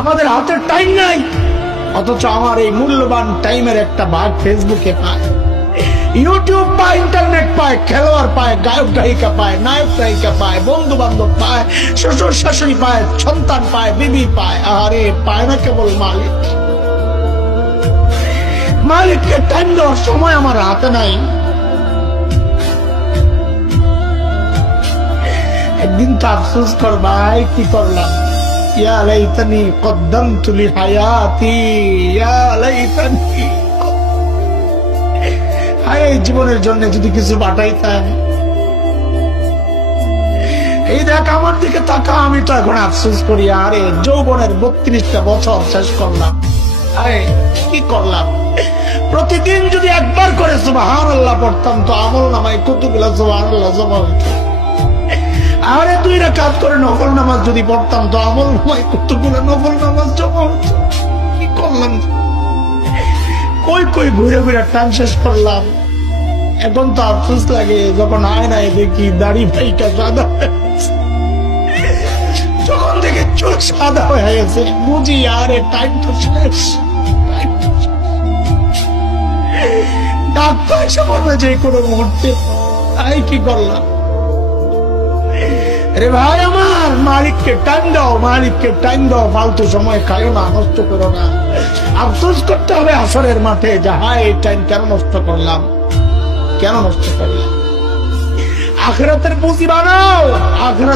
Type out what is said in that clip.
আমাদের হাতে টাইম নাই, অথচ আমার এই মূল্যবান টাইমের একটা ভাগ ফেসবুকে পায়, ইউটিউব পায়, ইন্টারনেট পায়, খেলোয়াড় পায়, গায়ক গায়িকা পায়, নায়ক নায়িকা পায়, বন্ধু বান্ধব পায়, শ্বশুর শাশুড়ি পায়, সন্তান পায়, বিবি পায়। আরে পায় না কেবল মালিক। মালিককে টাইম দেওয়ার সময় আমার হাতে নাই। একদিন তো আফসোস কর ভাই, কি করলাম, ইয়া লাইতানি কদ্দামতু লিহায়াতি, ইয়া লাইতানি, হায় জীবনের জন্য যদি কিছু পাঠাইতাম। এই দেখ আমার দিকে তাকা, আমি তো এখন আফসোস করি, আরে যৌবনের 32টা বছর শেষ করলাম, আরে কি করলাম। প্রতিদিন যদি একবার করে সুবহানাল্লাহ পড়তাম তো আমল নামায় কতগুলো সুবহানাল্লাহ জমা হইত। আরে 2 রাকাত করে নফল নামাজ যদি পড়তাম তো আমল নামায় কতগুলো নফল নামাজ জমা হইত। কি করলাম, কই কই ঘুরে ঘুরে টাইম শেষ করলাম। এখন তো আফসোস লাগে যখন আয়নায় দেখি দাড়ি ভাইটা সাদা, যখন দেখে চোখ সাদা হয়ে গেছে বুঝি আরে টাইম তো শেষ। ডাক্তার এসে বলবে যে কোনো মুহূর্তে, তাই কি করলাম। রে ভাই আমার, মালিককে টাইম দাও, মালিককে টাইম দাও, ফালতু সময় খায়ো না, নষ্ট করো না। আফসোস করতে হবে আসরের মাঠে যে হায় এই টাইম কেন নষ্ট করলাম, কেন নষ্ট করলাম। আখিরাতের পুঁজি বানাও, আখিরাত